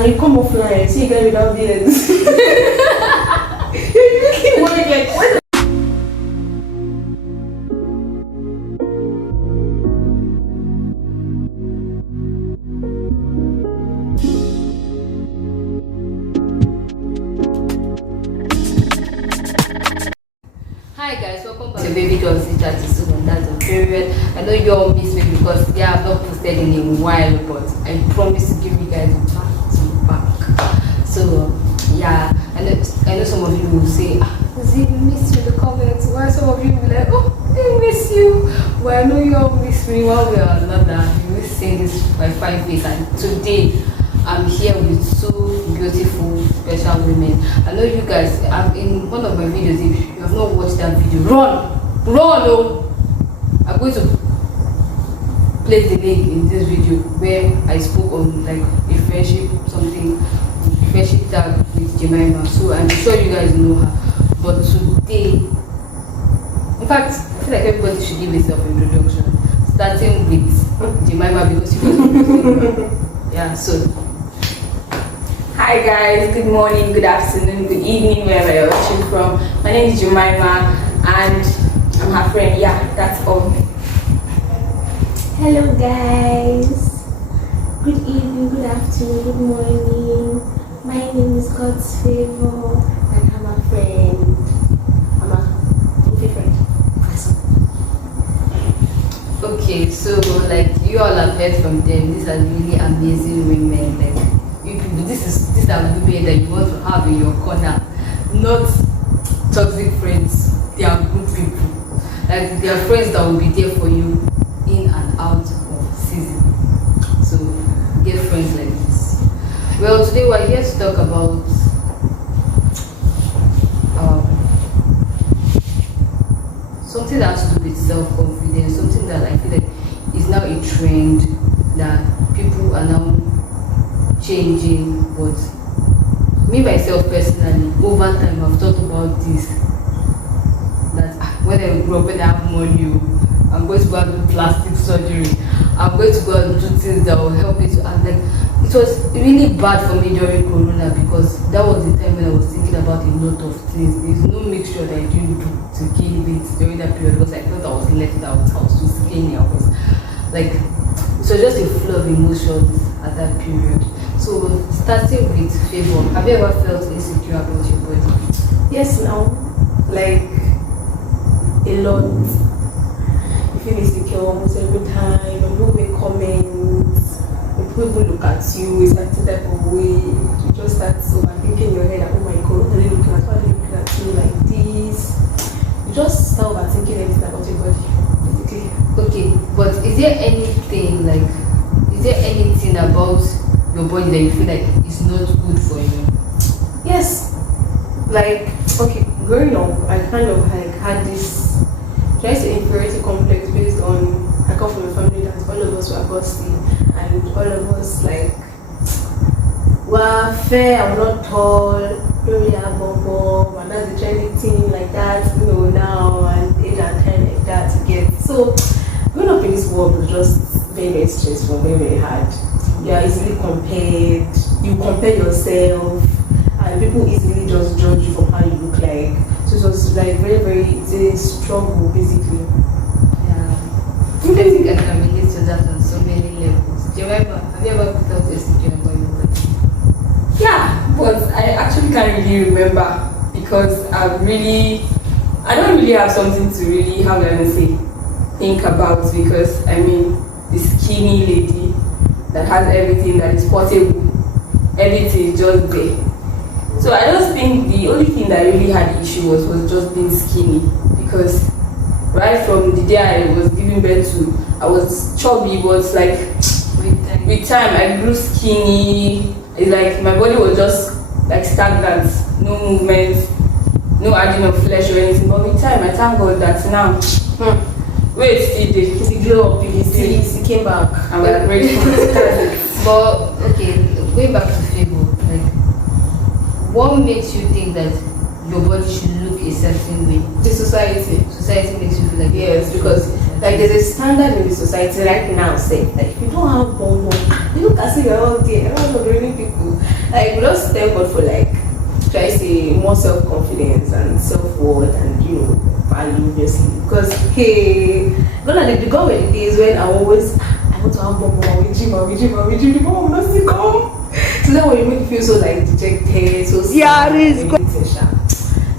and you come offline, see a guy without beards. You're looking worried like, what? Hi guys, welcome back to baby girls. That's the period. I know you all miss me because they have not posted in a while, but I promise to give you guys back to back. So yeah, I know some of you will say, Zee, we miss you in the comments. While some of you will be like, oh, I miss you. Well, I know you all miss me one way or another. You miss seeing this my fine face, and today I'm here with two beautiful, special women. I know you guys, I'm in one of my videos. If you have not watched that video, run! Oh! I'm going to place the link in this video where I spoke on like a friendship tag with Jemimah. So I'm sure you guys know her. But today, in fact, I feel like everybody should give a self-introduction, starting with Jemimah because you guys yeah, so. Hi guys, good morning, good afternoon, good evening, wherever you're watching from. My name is Jemimah and I'm her friend. Yeah, that's all. Hello guys, good evening, good afternoon, good morning. My name is God's Favour and I'm a friend. I'm a friend. Okay, so like you all have heard from them, these are really amazing women. Like these are women that you want to have in your corner, not toxic friends. They are good people. Like they are friends that will be there for you in and out of season. So get friends like this. Well, today we're here to talk about something that has to do with self-confidence, something that I feel like is now a trend that people are now changing. But me myself personally, over time I've thought about this, that when I grow up and I have money, I'm going to go and do plastic surgery. I'm going to go and do things that will help me to act like. It was really bad for me during Corona because that was the time when I was thinking about a lot of things. There's no mixture that I didn't do to gain weight during that period because I felt I was left out. I was too skinny. I was like, so just a flow of emotions at that period. So starting with Favour, have you ever felt insecure about your body? Yes, now, like a lot. You feel insecure almost every time. People make comments. People even look at you in a certain type of way. You just start overthinking in your head. Like, oh my God, what are they looking at? Why are they looking at you like this? You just start overthinking everything about your body, basically. Okay, but is there anything about your body that you feel like is not good for you? Yes. Like, okay, growing up, I kind of like had this inferiority complex based on I come from a family that all of us were busty and all of us like were fair. I'm not tall, don't really have bum, and that's the trendy thing like that, you know, now and 8 and 10 like that to get. So growing up in this world was just very, very stressful, very, very hard. You are easily compared, you compare yourself, and people easily just judge you from how you look like. So it was like very, very, it's a struggle basically. Yeah. I think I can relate to that on so many levels. Jemimah, have you ever felt insecure about your body? Yeah, but I actually can't really remember because I don't really have something to really, how do I even say, think about because I mean, the skinny lady that has everything that is portable, everything is just there. So I just think the only thing that really had issue was just being skinny because right from the day I was giving birth to, I was chubby, but like with time I grew skinny. It's like my body was just like stagnant, no movement, no adding of flesh or anything. But with time, I thank God that now, wait, it's a glow up. It came back, and we're grateful. But okay, going back to Favour, like, what makes you think that your body should look a certain way? The society. Society makes you feel like yes, because like there's a standard in the society right now saying that if you don't have bum, you look as say you're all there. I don't know really people. Like we just thank God for like try to say more self-confidence and self-worth and value obviously. Because hey, the God were the days when I want to have more with Jemimah, the mom will not still come. So that when you make you feel so like dejected, so sad,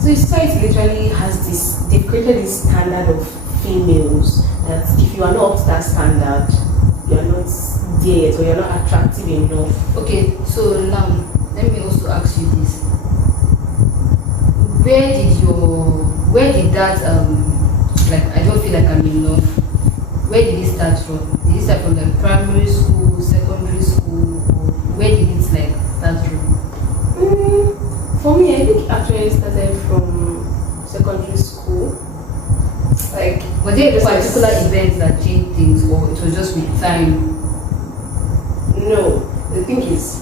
so society literally has this, they've created this standard of females that if you are not up to that standard, you are not there or you're not attractive enough. Okay, so now let me also ask you this. Where did that like I don't feel like I'm enough, where did it start from? Did it start from like primary school, secondary school, or where did it like start from? For me, I think it actually started from secondary school. Like, were there particular events that changed things, or it was just with time? No, the thing is,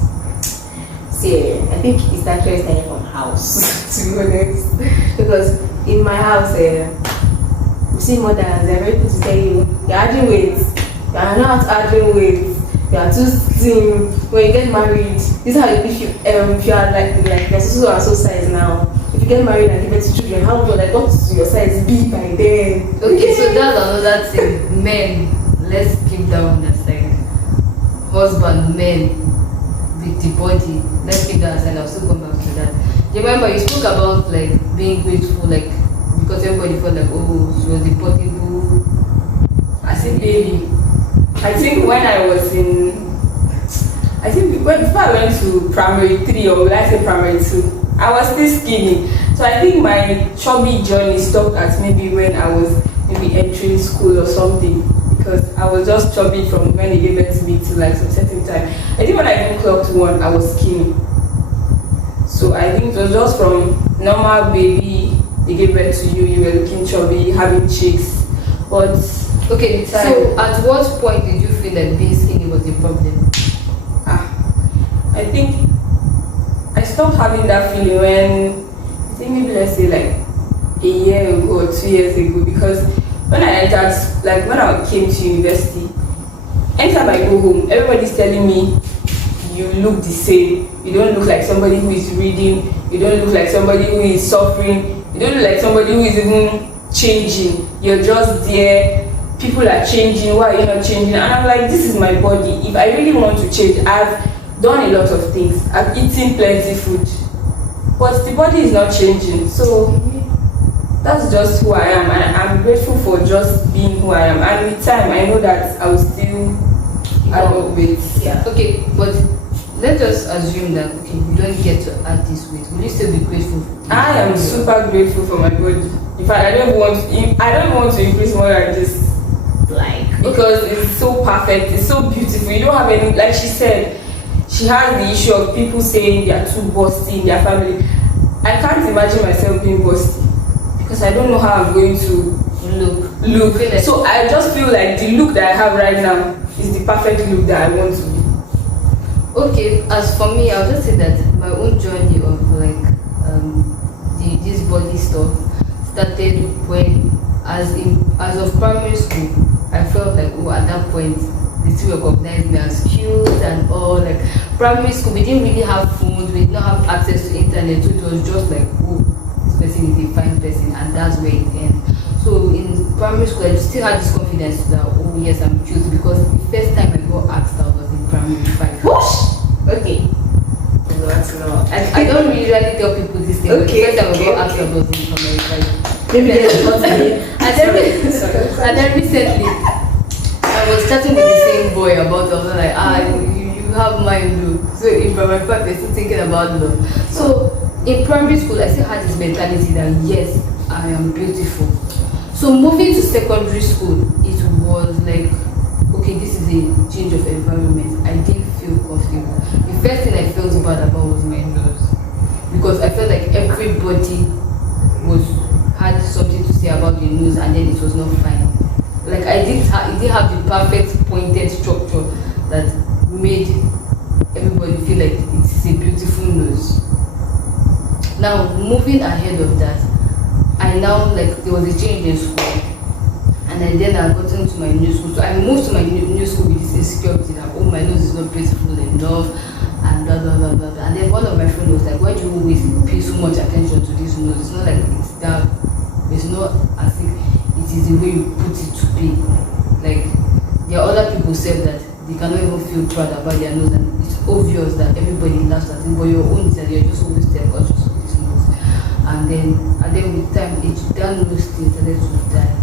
see, I think it's actually started from house, to be honest. Because in my house, you see mothers, they're very quick to tell you, you're adding weight, you're not adding weight, you are too slim. When you get married, this is how if you are like you're so and so size now. If you get married and give birth to children, how will like what your size be by then? Okay, so that's another thing. Men, let's keep that on the side. Husband, men with the body, let's keep that aside. I'll still come back to that. Do you remember you spoke about like being grateful, like because everybody felt like, oh, she was the portable as a baby. I think when I was before I went to primary 3 or will I say primary 2, I was still skinny. So I think my chubby journey stopped at maybe when I was maybe entering school or something, because I was just chubby from when they gave birth to me to like some certain time. I think when I even clocked 1, I was skinny. So I think it was just from normal baby, they gave birth to you, you were looking chubby, having cheeks. But okay, so at what point did you feel like being skinny was a problem? I think I stopped having that feeling when, I think maybe let's say like a year ago or 2 years ago, because when I entered, like when I came to university, anytime I go home, everybody's telling me, you look the same, you don't look like somebody who is reading, you don't look like somebody who is suffering, you don't look like somebody who is even changing, you're just there, people are changing, why are you not changing? And I'm like, this is my body. If I really want to change, I've done a lot of things, I've eaten plenty food, but the body is not changing. So that's just who I am, and I'm grateful for just being who I am. And with time, I know that I will still add up weight. Yeah. Okay, but let us assume that okay, you don't get to add this weight. Will you still be grateful? I am super grateful for my body. In fact, I don't want to increase more than this. Like, Because it's so perfect, it's so beautiful. You don't have any, like she said, she has the issue of people saying they are too busty in their family. I can't imagine myself being busty because I don't know how I'm going to look. So I just feel like the look that I have right now is the perfect look that I want to be. Okay, as for me, I'll just say that my own journey of like this body stuff started when, as of primary school, I felt like, oh, at that point, they still recognized me as cute and all. Like primary school, we didn't really have phones, we did not have access to internet, so it was just like, oh, this person is a fine person, and that's where it ends. So in primary school, I still had this confidence that, oh yes, I'm cute, because the first time I got asked out was in primary 5. whoosh! Okay. No, that's not. I don't usually tell people this thing, but the first time I got asked out was in primary 5. Maybe there's not And then recently, I was chatting with the same boy about love. Like, you have mind, though. So in primary 5, we're still thinking about love. So in primary school, I still had this mentality that yes, I am beautiful. So moving to secondary school, it was like, okay, this is a change of environment. I didn't feel comfortable. The first thing I felt bad about was my nose, because I felt like everybody had something to say about the nose, and then it was not fine. Like it didn't have the perfect pointed structure that made everybody feel like it's a beautiful nose. Now moving ahead of that, I now, like, there was a change in school, and then I got into my new school. So I moved to my new school with this insecurity that, oh, my nose is not beautiful enough, and blah blah blah blah blah. And then one of my friends was like, why do you always pay so much attention to this nose? It's not like it's that, it's not as if it is the way you put it to be. Like, there are other people said that they cannot even feel proud about their nose, and it's obvious that everybody laughs at it, but your own is that you're just always self-conscious of this nose. And then with time, that nose thing started to die.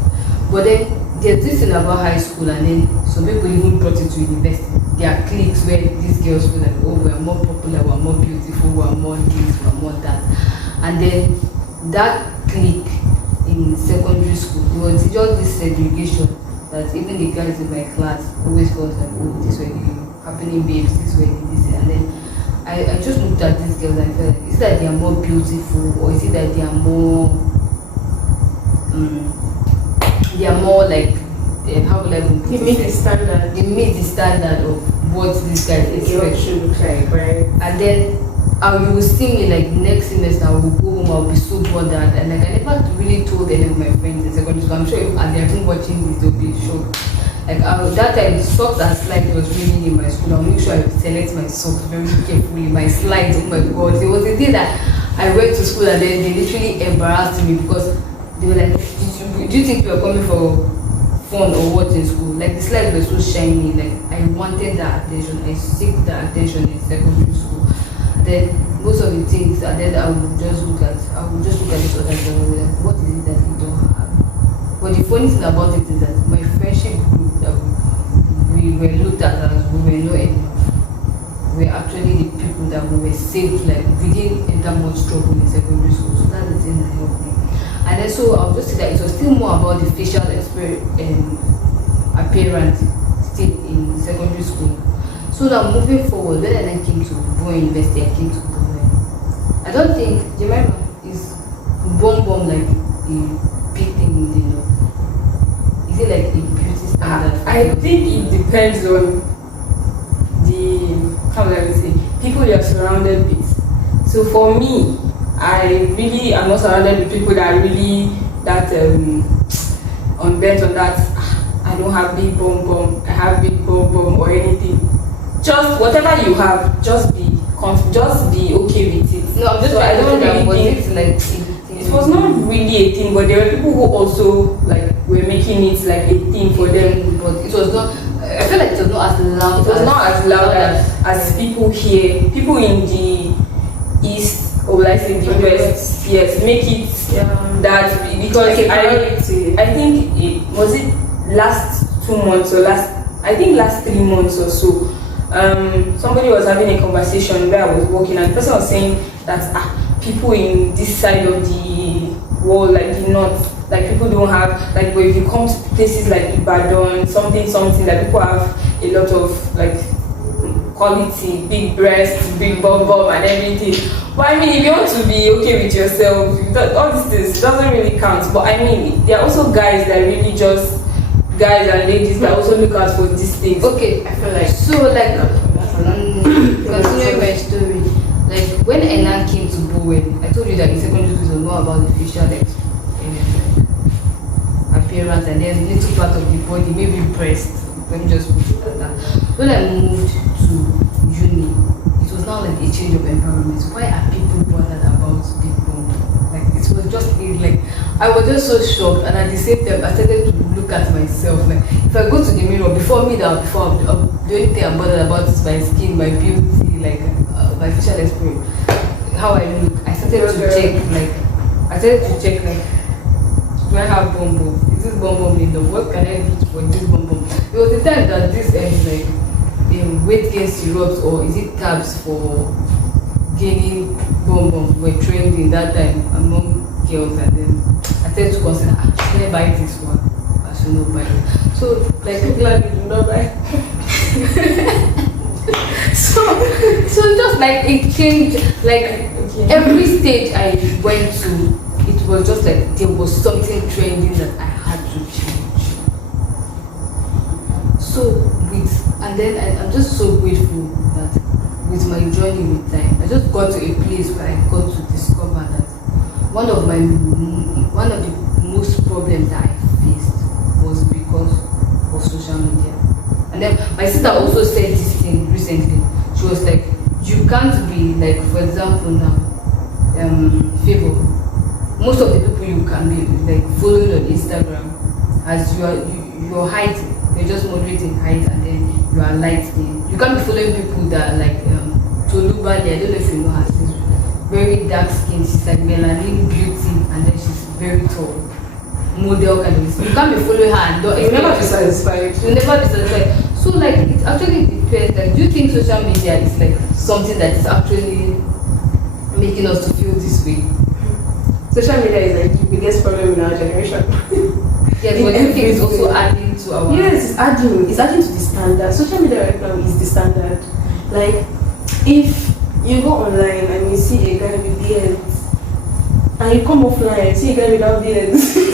But then there's this thing about high school, and then some people even brought it to university. There are cliques where these girls feel like, oh, we're more popular, we're more beautiful, we're more this, we're more that. And then that clique in secondary school, there was just this segregation that even the guys in my class always felt like, oh, this way happening babes, this way this, and then I just looked at these girls and I felt like, is it that they are more beautiful, or is it that they are more like, how will I even put They it? meet the standard. They meet the standard of what these guys expect. Should look like, right? And then you will see me like next semester, I will go home, I'll be so bothered, and like I never really told any of my friends in secondary school. I'm sure if they're even watching this, they'll be shocked. Like that time, socks and slides was raining in my school. I'll make sure I select my socks very carefully. My slides, oh my god, there was a day that I went to school and then they literally embarrassed me because they were like, do you think you are coming for fun or what in school? Like the slides were so shiny. Like I wanted that attention. I seek that attention in secondary school. Then most of the things, and then I would just look at this other girl and be like, what is it that you don't have? But the funny thing about it is that my friendship group that we were looked at as we were not enough were actually the people that we were saved. Like we didn't enter much trouble in secondary school, so that's the thing that helped me. And then so I'll just say that it was still more about the facial appearance still in secondary school. So now moving forward, when I came to Bowen University, I came to Bowen. I don't think Jemimah is bomb like a big thing in the law. Is it like a beauty standard? I think it depends on the, how will I say, people you're surrounded with. So for me, I really am not surrounded with people that are really that unbent on that. I don't have big bum, I have big bum or anything. Just whatever you have, just be okay with it. No, I'm just so I don't really think it's like it was not really a thing, but there were people who also like were making it like a thing for them. But it was not. I feel like it was not as loud. It was not as loud as people here. People in the east, or will I say the west, yes, make it that because like I think it was it last 2 months or last 3 months or so. Somebody was having a conversation where I was walking, and the person was saying that people in this side of the world, like the north, like people don't have, like when you come to places like Ibadan, something that people have a lot of like quality, big breasts, big bum and everything. But I mean, if you want to be okay with yourself, all these things doesn't really count. But I mean, there are also guys that really just guys and ladies that also look out for these things. Okay, I feel like so like continuing my story. Like when I now came to Bowen, I told you that in secondary school it was more about the facial appearance and then little part of the body, maybe breast. Let me just put it like that. When I moved to uni, it was now like a change of environment. Why are people bothered about people? Like it was just like I was just so shocked, and at the same time I started to look at myself. Like if I go to the mirror before the only thing I'm bothered about is my skin, my beauty, like my facial expression, how I look. I started to check like, do I have bum bum? Is this bum bum enough? What can I do for this bum bum? There was the time that this like weight gain syrups, or is it tabs for gaining bum bum were trending that time among girls, and then I started to consider, should I buy this one? I should not buy it. So like glad you do not buy. so just like it changed, like every stage I went to, it was just like there was something trending that I had to change. So and then I'm just so grateful that with my journey with time, I just got to a place where I got to discover that one of the most problems that I faced was sister also said this thing recently. She was like, you can't be like, for example now, favour. Most of the people you can be like following on Instagram, as you're hiding, you're just moderating height, and then you are lightening. You can't be following people that are like Tolubali. I don't know if you know her. She's very dark skinned. She's like melanin beauty, and then she's very tall, model kind of. You can't be following her and don't. You'll never be satisfied. You'll never be satisfied. So like it actually depends. Like, do you think social media is like something that is actually making us to feel this way? Social media is like the biggest problem in our generation. Yes, but do you think it's also adding to our? Yes, it's adding. It's adding to the standard. Social media right now is the standard. Like, if you go online and you see a guy with beards, and you come offline and see a guy without beards, you're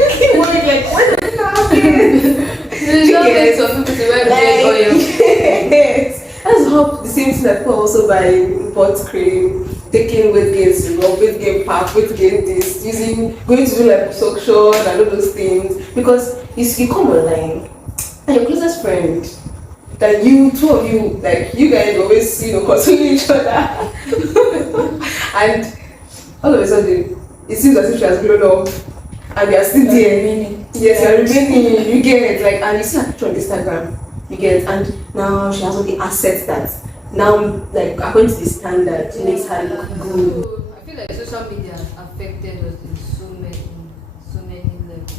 looking worried like, what does that happen? There's no way for people to wear beard oil. Yes. That's how the same thing that people also buy import cream, taking weight gain syrup, weight gain pack, weight gain this, going to do like suction and all those things. Because you come online and your closest friend, that two of you, like you guys always, console each other. And all of a sudden, it seems as if she has grown up and you are still there. Yes, you are remaining, you get like, and you see her picture on Instagram, you get, and now she has all the assets that now, like, according to the standard, makes her look good. So, I feel like social media has affected us in so many levels.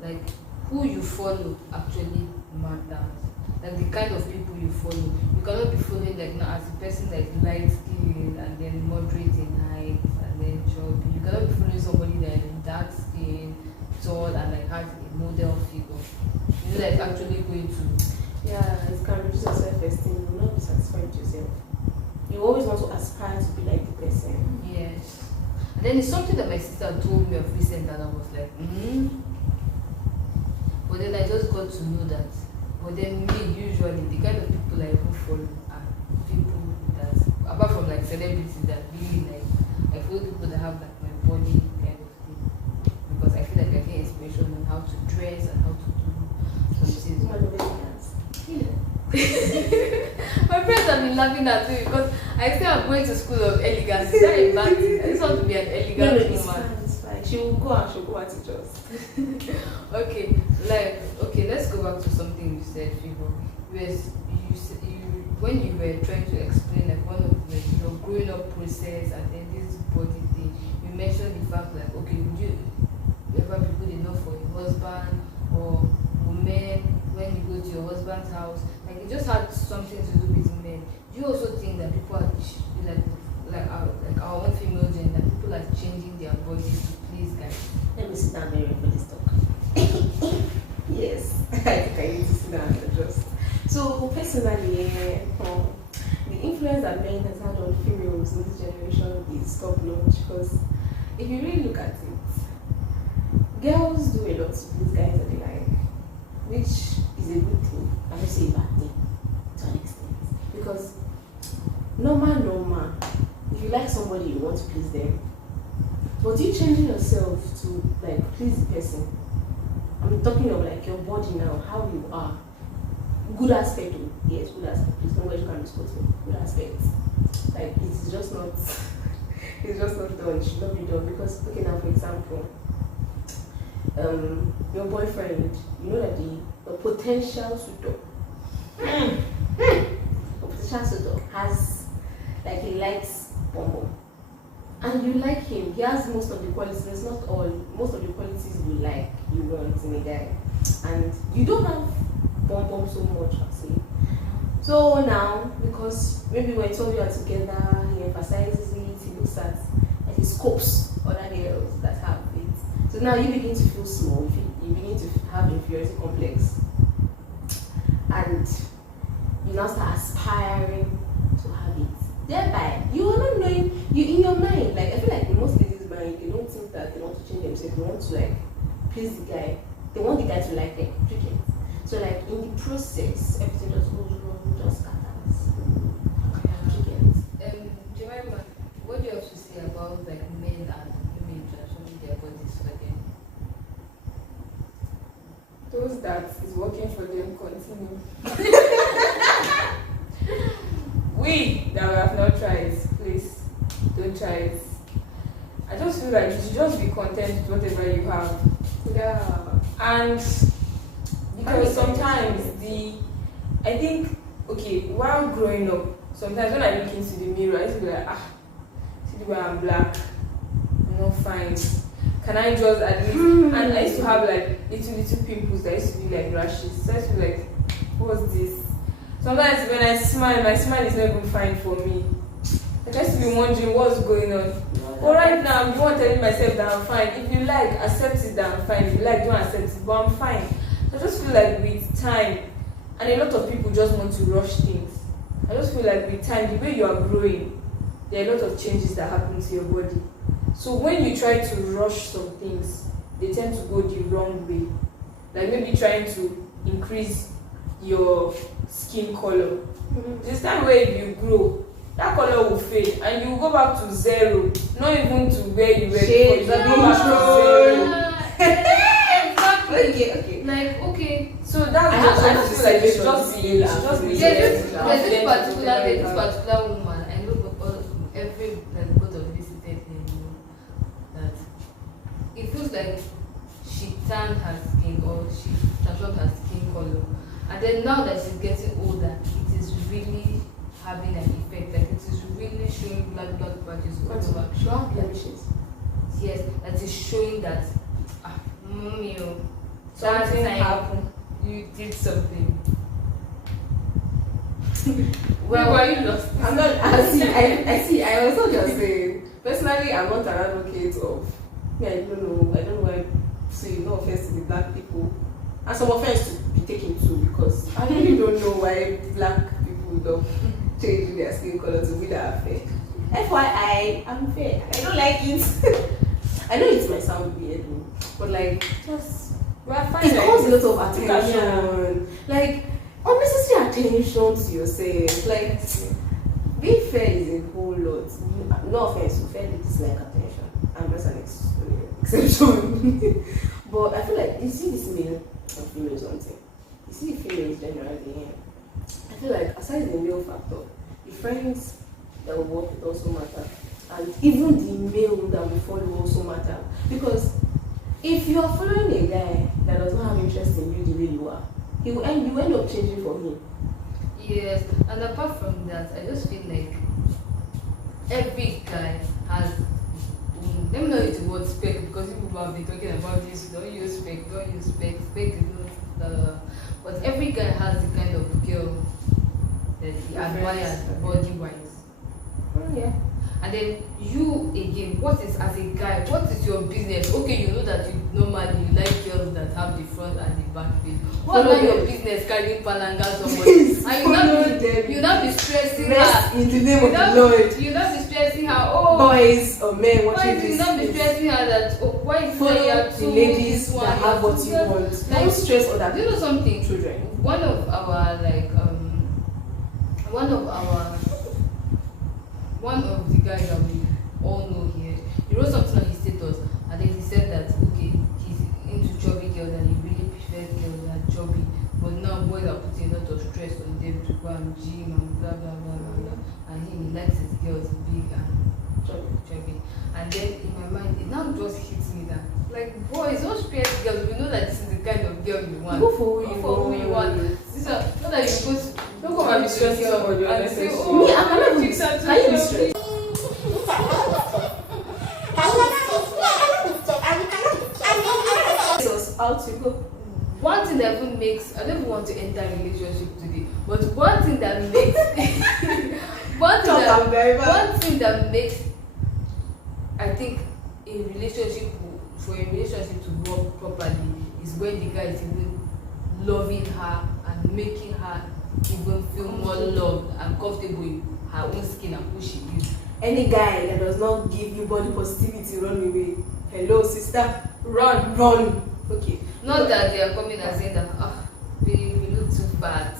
Like, who you follow actually matters. Like the kind of people you follow. You cannot be following like now as a person that is light skinned and then moderate in height and then chubby. You cannot be following somebody that is dark skinned, tall, and like has a model figure. You know, that's actually going to. Yeah, it can reduce your self-esteem. You will not be satisfied with yourself. You always want to aspire to be like the person. Yes. And then it's something that my sister told me of recent, and I was like, But then I just got to know that. But then me, usually, the kind of people I even follow are people that, apart from like celebrities that really like, I follow people that have like my body kind of thing. Because I feel like I get inspiration on how to dress and how to do some things. My friends have been laughing at me because I say I'm going to school of elegance. Is that a bad thing? I just want to be an elegant woman. It's fine. She will go and teach us. Okay, let's go back to something you said, Fibo. When you were trying to explain like one of like your growing up process and then this body thing, you mentioned the fact like, okay, would you ever be good enough for your husband or women when you go to your husband's house? Like it just had something to do with men. Do you also think that people are like our own female gender, people are changing their bodies to please guys? Let me sit down there for this talk. Yes, I think I need to sit down and adjust. So personally, the influence that men has had on females in this generation is top notch. Because if you really look at it, girls do a lot to please guys that they like, which is a good thing. I don't say a bad thing to an extent. Because normal, if you like somebody, you want to please them. But you changing yourself to like please the person. I'm talking of like your body now, how you are. Good aspect, yes, good aspect. Please don't let you can misquote me. Good aspect. Like it's just not it's just not done. It should not be done. Because okay now for example, your boyfriend, you know that the potential suitor has like he likes bonbon. And you like him, he has most of the qualities, not all, most of the qualities you like, you want in a guy. And you don't have bomb so much, I say. So now, because maybe when two of you are together, he emphasizes it, he looks at he scopes other girls that have it. So now you begin to feel small, you begin to have inferiority complex. And you now start aspiring to have it. Thereby, you are not knowing, you in your mind, like I feel like in most ladies' mind, they don't think that they want to change themselves, they want to like please the guy, they want the guy to like them, tricky. So like in the process, everything just goes wrong, just scatters. Jemimah, what do you have to say about like men and women transforming their bodies again? The way those that is working for them continue. We that we have not tried, please don't try it. I just feel like you should just be content with whatever you have. Yeah. And because sometimes I think, okay, while growing up, sometimes when I look into the mirror, I used to be like, see the way I'm black, I'm not fine. Can I just at least? And I used to have like little pimples that used to be like rashes. So I used to be like, what's this? Sometimes when I smile, my smile is not even fine for me. I just be wondering what's going on. But right now, I'm the one telling myself that I'm fine. If you like, accept it that I'm fine. If you like, don't accept it, but I'm fine. So I just feel like with time, and a lot of people just want to rush things. I just feel like with time, the way you are growing, there are a lot of changes that happen to your body. So when you try to rush some things, they tend to go the wrong way. Like maybe trying to increase your skin color. This time where you grow, that color will fade and you will go back to zero. Not even to where you were before. You will go back to zero. Exactly. Okay. Like, okay. So that's I feel like it's just be There's this particular woman. I know every both of visited here, you know, that it feels like she tanned her skin or she transformed her skin color, and then now that she's getting older, it is really having an effect. Like it is really showing black patches all over. Sure, blemishes. Yes, that is showing that mommy, something that time happened. you did something. Well, why you lost? I'm not. I see. I was not just saying. Personally, I'm not an advocate of. I don't know why. So no offense to the black people, and some offense to be taken too, because I really don't know why black people don't change their skin color to be that fair. FYI, I'm fair. I don't like it. I know it might sound weird, but like just it calls a lot of attention. Like unnecessary attention to yourself. Like being fair is a whole lot. No offense, fair dislike attention. I'm just an exception. But I feel like you see this male and female something. You see the females generally. I feel like aside the male factor, the friends that will work with also matter. And even the male that we follow also matter. Because if you are following a guy that does not have interest in you the way you are, you end up changing for him. Yes, and apart from that, I just feel like every guy has. Let me know it's the word spec, because people have been talking about this. Don't use spec. Spec is not. But every guy has the kind of girl that he admires body-wise. Oh yeah. And then you again, what is as a guy, what is your business? Okay, you know that you normally you like girls that have the front and the back face. What about your business carrying palanga somebody? And you not be stressing her. In the name of the Lord. You not be stressing her. Boys or men watching this. You not be stressing her that why is follow there the ladies that have what you want. Don't stress other people. You know something? Children. One of the guys that we all know here, he wrote something on his status, and then he said that okay, he's into chubby girls and he really prefers girls that are chubby, but now boys are putting a lot of stress on them to go and gym and blah blah blah blah blah, and he likes his girls big and chubby. And then in my mind, it now just hits me that like boys, don't stress girls. We know that this is the kind of girl you want. Go for who you want. This is not that you go. Don't come and be stressing somebody and say, unnecessarily. Me, I cannot even. Can you be stressed? Out you go. One thing that even makes, I don't even want to enter a relationship today, but one thing that makes one thing that makes I think a relationship, for a relationship to work properly, is when the guy is even loving her and making her even feel more loved and comfortable in her own skin and who she is. Any guy that does not give you body positivity, run away. Hello, sister. Run. Okay. Not that they are coming and saying that, baby, we look too fat.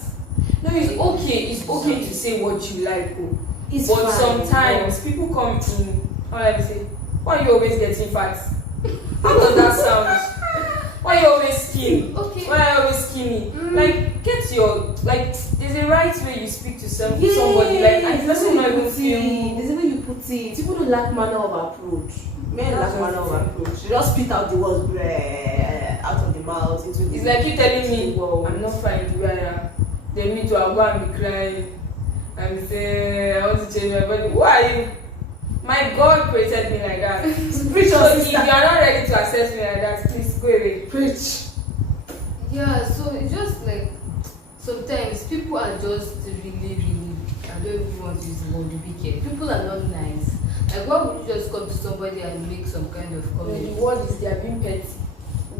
No, it's okay to say what you like, but fine, sometimes people come in, how do I say, why are you always getting fat? How does that sound? Why you always skinny? Okay. Why are you always skinny? Like, get your, like, there's a right way you speak to somebody. Like, and it doesn't not even feel. There's a way you put it. People don't lack manner of approach. Men lack manner of approach. You just spit out the words out of the mouth into the. It's like you telling me, wow. I'm not fine the way I am. Then me too, I'll go and be crying and say, I want to change my body. Why? My God created me like that. Preach, So if sister. you are not ready to accept me like that, please go away. Preach. Yeah, so it's just like sometimes people are just really, I don't even want to use the word wicked. People are not nice. Like, why would you just come to somebody and make some kind of The comment? word is they are being petty.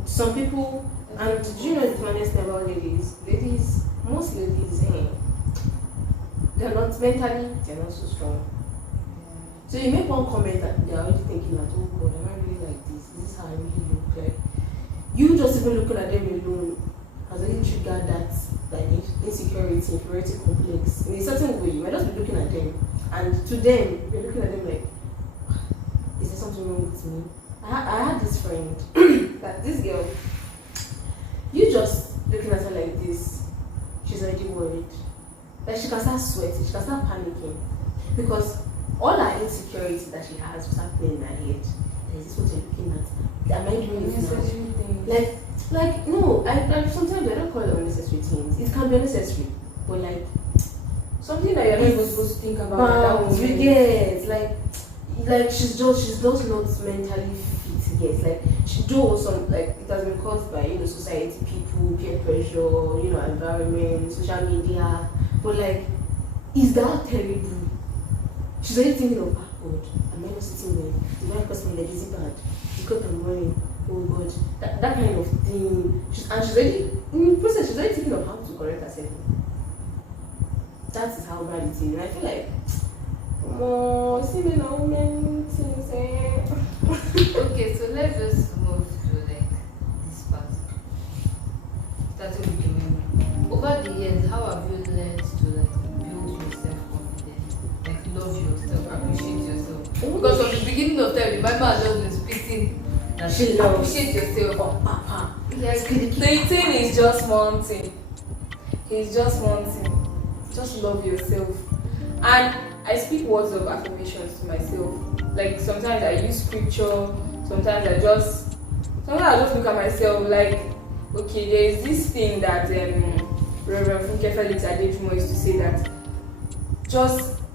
Some people, and do you know the funniest thing about ladies? Most ladies, they're not mentally, they're not so strong. So you make one comment and they're already thinking that, oh God, am I really like this? Is this how I really look like? You just even looking at them alone has already triggered that insecurity, inferiority complex. In a certain way, you might just be looking at them, and to them, you're looking at them like, is there something wrong with me? I had this friend, that this girl, you just looking at her like this, she's already worried. Like, she can start sweating, she can start panicking, because all her insecurity that she has was happening in her head. Is this what you're looking at? Am I doing it now? Like no, I sometimes I don't call it unnecessary things. It can be unnecessary, but like Something that you're not even supposed to think about. bound, you get like she's just not mentally fit yet. Like she does some, like it has been caused by society, people, peer pressure, environment, social media. But like, is that terrible? She's already thinking of, oh God, am I not sitting well? The right person, like, is it bad? Because I'm wearing, oh God, that kind of thing. She's already, in the process, she's already thinking of how to correct herself. That is how bad it is. And I feel like, see me now, women, things, Okay, so let's just move to like this part. Starting with Jemimah. Over the years, how have you learned to like build your self-confidence? Like love yourself, appreciate yourself. Because from the beginning of time, Jemimah has just been speaking that She loves appreciate yourself. Papa. Yeah, The thing is just one thing. It's just one thing. Just love yourself. And I speak words of affirmations to myself. Like sometimes I use scripture, sometimes I just look at myself like, okay, there is this thing that Reverend Funke Felix Adejumọ used to say, that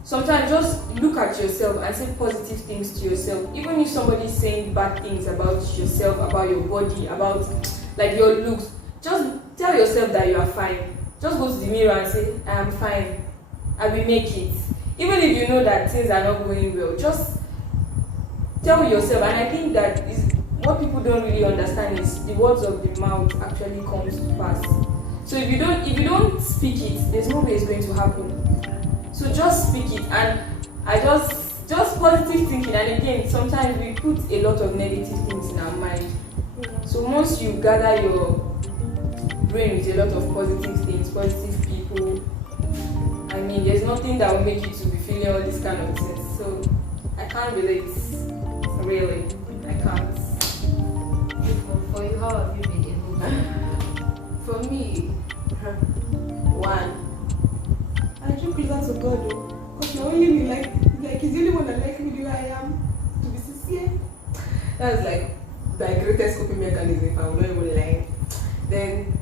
sometimes just look at yourself and say positive things to yourself. Even if somebody is saying bad things about yourself, about your body, about like your looks, just tell yourself that you are fine. Just go to the mirror and say, I am fine, I will make it. Even if you know that things are not going well, just tell yourself. And I think that is what people don't really understand, is the words of the mouth actually comes to pass. So if you don't speak it, there's no way it's going to happen. So just speak it. And I just positive thinking. And again, sometimes we put a lot of negative things in our mind. So once you gather your brain with a lot of positive things, positive people, I mean, there's nothing that will make you to be feeling all these kind of things. So I can't relate, really. I can't. For you, how have you been able to? For me, one, I drew closer to God, though, because not only me like he's the only one that likes me the way I am. To be sincere, that's like my greatest coping mechanism. If I'm not even lying. Then,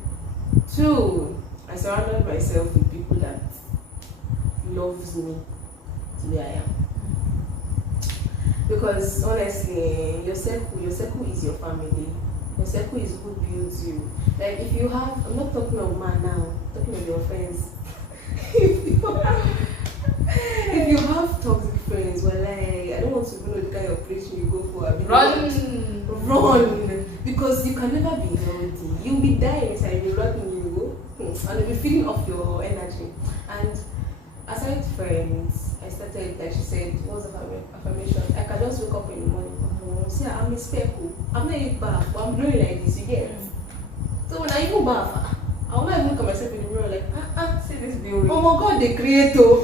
two, I surrounded myself with people that loves me the way I am. Because honestly, your circle is your family. Your circle is who builds you. Like if you have, I'm not talking of man now, I'm talking of your friends. If you have toxic friends, well, like, I don't want to know the kind of preaching you go for. Run, because you can never be healthy. You'll be dying inside, you'll be running, and you'll be feeding off your energy. And aside friends, I started, like she said, what's the affirmation? I can just wake up in the morning. See, I'm a speckle. I'm not even bath, but I'm glowing like this, you get. So when I even bath, I will not even look at myself in the mirror like, see this beauty. Oh my God, the creator.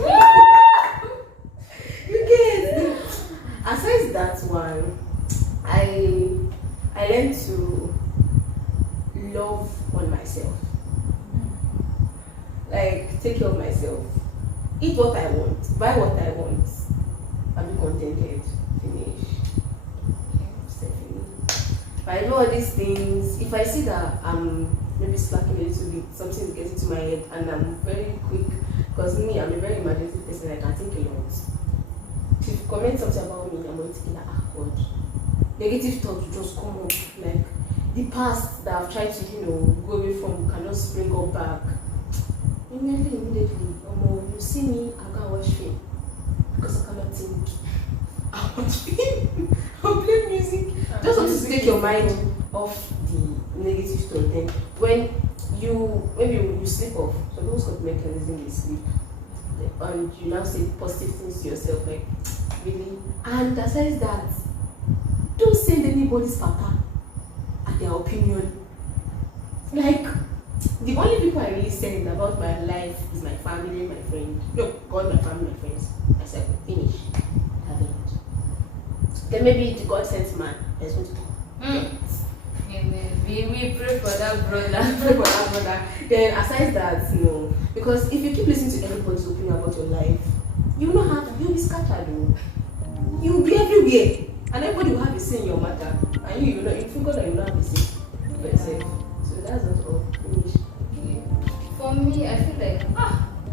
You get. Aside that one, I learned to eat what I want, buy what I want, and be contented. Finish. Stephanie. But I know all these things. If I see that I'm maybe slacking a little bit, something is getting to my head, and I'm very quick, because me, I'm a very imaginative person. I can think a lot. If you comment something about me, I'm going to think like, ah, God. Negative thoughts will just come up, like the past that I've tried to, go away from can just bring up back. Immediately, you see me, I can't watch film because I cannot think. I watch film, I play music. Just want to take your mind off the negative thought. Then when maybe you sleep off, some people's got mechanism they sleep, and you now say positive things to yourself, like really. And besides that, don't send anybody's papa and their opinion. Like, the only people I really send about my life is my family, my friend. No, God, my family, my friends. I said, finish. Haven't. Then maybe the God sent man. There's going to talk. Amen. We pray for that brother. Pray for that brother. Then aside that, no. Because if you keep listening to anybody's opinion about your life, you'll be scattered. You'll be everywhere. And everybody will have a say in your matter. And you forgot that you don't have a say for yourself. So that's not all. Finish. Okay. For me, I feel like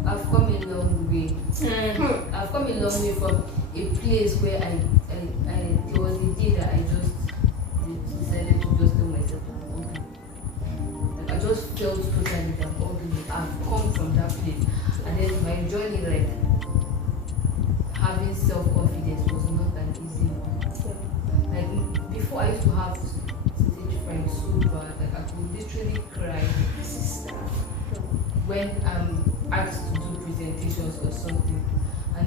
I've come a long way. I've come a long way from a place where I there was a day that I just decided to just tell myself that I'm ugly. Like I just felt totally that I'm ugly. I've come from that place. And then my journey, like having self-confidence, was not an easy one. Like before, I used to have stage fright so bad, like I could literally cry when I'm asked to do presentations or something, and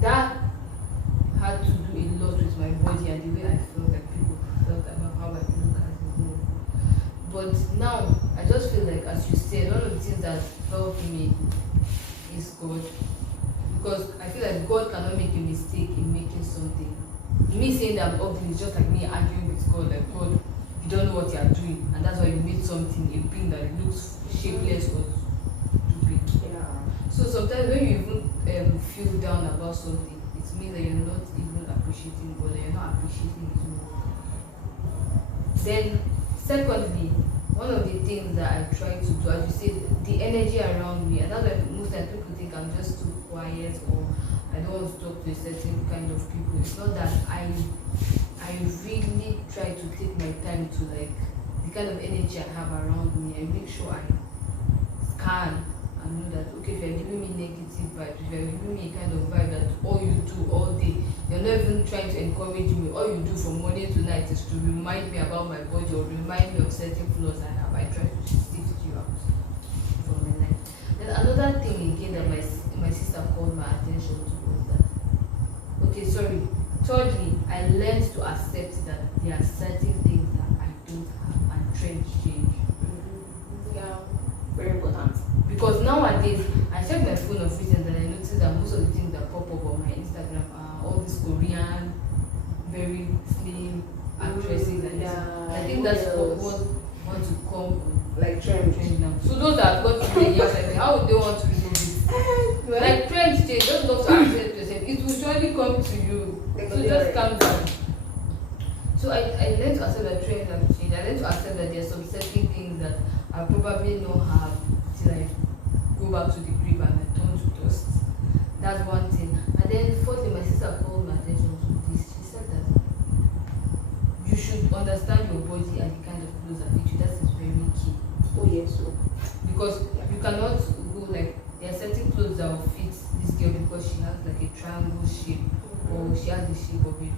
that had to do a lot with my body and the way I felt, like people felt about how I look as a whole. But now I just feel like, as you said, one of the things that helped me is God, because I feel like God cannot make a mistake in making something. Me saying that I'm ugly is just like me arguing with God, like, God, you don't know what you are doing, and that's why you made something, a thing that looks shapeless or stupid. Yeah. So sometimes when you even feel down about something, it means that you're not even appreciating God, that you're not appreciating His work. Then, secondly, one of the things that I try to do, as you said, the energy around me, and that's why most times people think I'm just too quiet or I don't want to talk to a certain kind of people. It's not that I really try to take my time to, like, the kind of energy I have around me. I make sure I scan and know that, okay, if you're giving me negative vibes, if you're giving me a kind of vibe that all you do all day, you're not even trying to encourage me, all you do from morning to night is to remind me about my body or remind me of certain flaws I have, I try to sift you out from my life. Then another thing again that my sister called my attention to was that, thirdly, I learned to accept that there are certain things that I don't have and trends change. Yeah, very important. Because nowadays, I check my phone of recent and I notice that most of the things that pop up on my Instagram are all these Korean, very slim actresses and I think that's what want to come like trend now. So those that got to the years, like, how would they want to remove it? Like trends change, just love to accept yourself. It will surely come to you. So just calm down. So I learned to accept that trends have changed. I learned to accept that there are some certain things that I probably not have till I go back to the grave and I turn to dust. That's one thing. And then fourthly, my sister called my attention to this. She said that you should understand your body and the kind of clothes that fit you. That is very key. Oh yes, so Because you cannot go like, there are certain clothes that will fit this girl because she has like a triangle shape, or she has the shape of a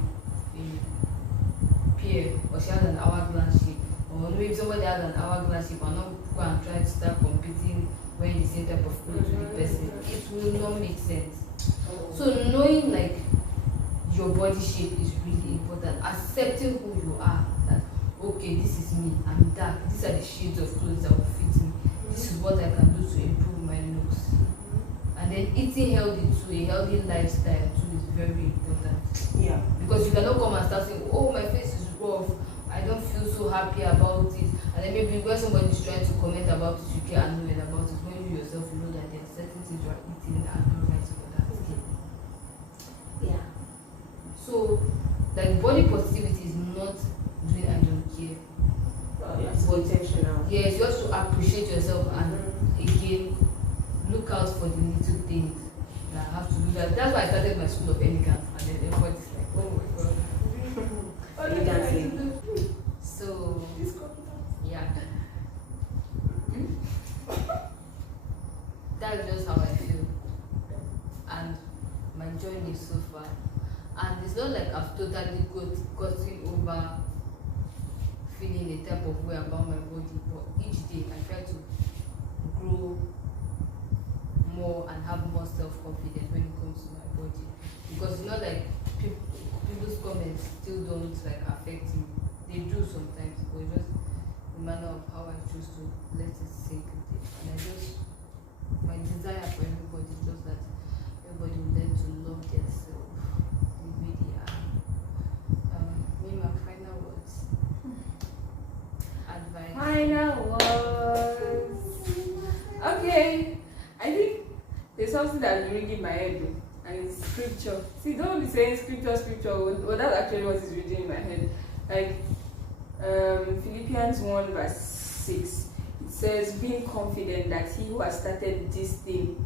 pear, or she has an hourglass shape, or maybe somebody has an hourglass shape and not go and try to start competing wearing the same type of clothes with the person. It will not make sense. So knowing like your body shape is really important. Accepting who you are, that okay, this is me, I'm dark, these are the shades of clothes that will fit me, this is what I can do to improve my looks. And then eating healthy too, a healthy lifestyle too is very important. yeah. Because you cannot come and start saying, oh, my face is rough, I don't feel so happy about it. And then maybe when somebody is trying to comment about it, you get annoyed about it. When you yourself, you know that there are certain things you are eating for the little things that I have to do that. That's why I started my school of elegance, and then everybody's like, oh my god. Elegance. So yeah. That's just how I feel. And my journey so far. And it's not like I've totally gotten over feeling a type of way about my body, but each day I try to grow more and have more self-confidence when it comes to my body, because it's not like people's comments still don't like affect me. They do sometimes, but it's just the manner of how I choose to let it sink with it. And I just, my desire for everybody is just that everybody will learn to love themselves the way they are. Maybe my final words. Advice. Final words. Okay, I think there's something that's ringing in my head, and it's scripture. See, don't be saying scripture. Well, that's actually what is reading in my head. Like Philippians 1 verse 6. It says, being confident that he who has started this thing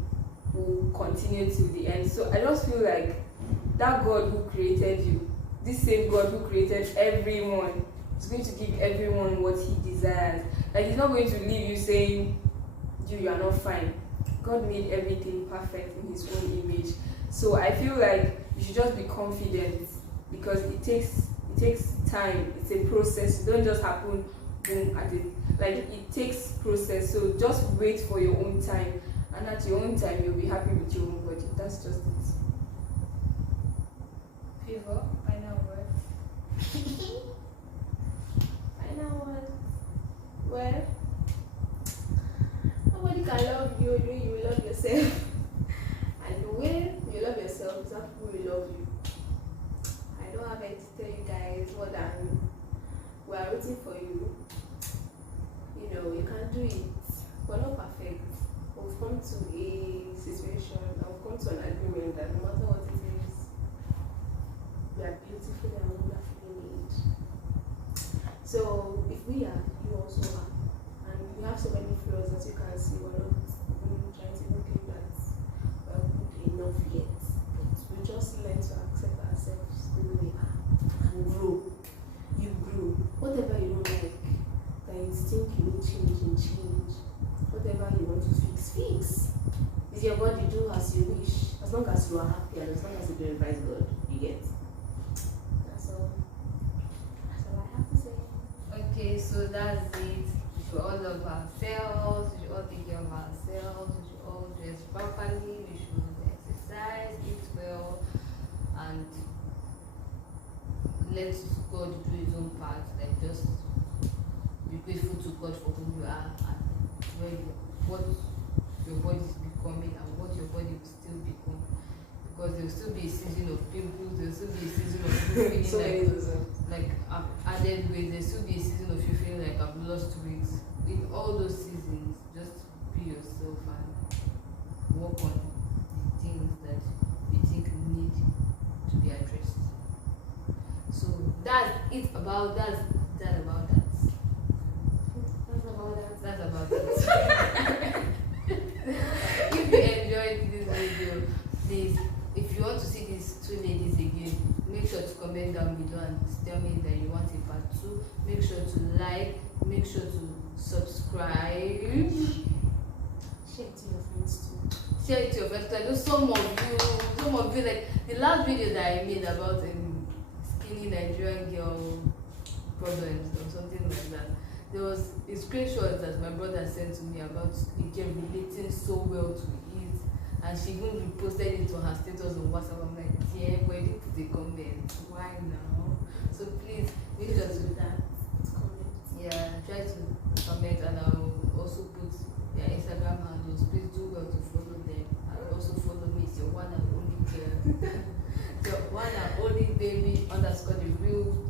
will continue till the end. So I just feel like that God who created you, this same God who created everyone, is going to give everyone what he desires. Like, he's not going to leave you saying you are not fine. God made everything perfect in his own image. So I feel like you should just be confident, because it takes time. It's a process. It don't just happen boom at it. Like, it takes process. So just wait for your own time, and at your own time you'll be happy with your own body. That's just it. Favour, final words. Final words. Well, nobody can love you the way you love yourself. And the way you love yourself is how people will love you. I don't have anything to tell you guys more than we are rooting for you. You know, you can do it. We're not perfect. We've come to a situation and we've come to an agreement that no matter what it is, we are beautiful and wonderfully made. So if we are, you also are. And we have so many flaws that you can see. We're not even trying to think that we're good enough yet. But we just learn to accept ourselves the way we are and grow. You grow. Whatever you don't like, that you think you need change. Whatever you want to fix. Is your body, do as you wish. As long as you are happy and as long as you glorify God, you get. That's all I have to say. Okay, so that's it. We should all love ourselves, we should all take care of ourselves, we should all dress properly, we should exercise, eat well, and let God do his own part. Like, just be grateful to God for who you are and what your body is becoming and what your body will still become. Because there will still be a season of pimples, there will still be a season of you feeling like I've added weight, there will still be a season of you feeling like I've lost weight. In all those seasons, just be yourself and work on the things that you think need to be addressed. So that's it about that. That's about that. If you enjoyed this video, please, if you want to see these two ladies again, make sure to comment down below and tell me that you want a part 2. Make sure to like, make sure to subscribe. Share it to your friends too. Share it to your friends. I know some of you, like the last video that I made about skinny Nigerian girl problems or something like that. There was a screenshot that my brother sent to me about a girl relating so well to it, and she even reposted it on her status on WhatsApp. I'm like, yeah, but you didn't put a comment. Why now? So please make sure to do that. Comment. Yeah, try to comment, and I'll also put their Instagram handles. Please do well to follow them, and also follow me. It's your one and only girl, your one and only baby _ the real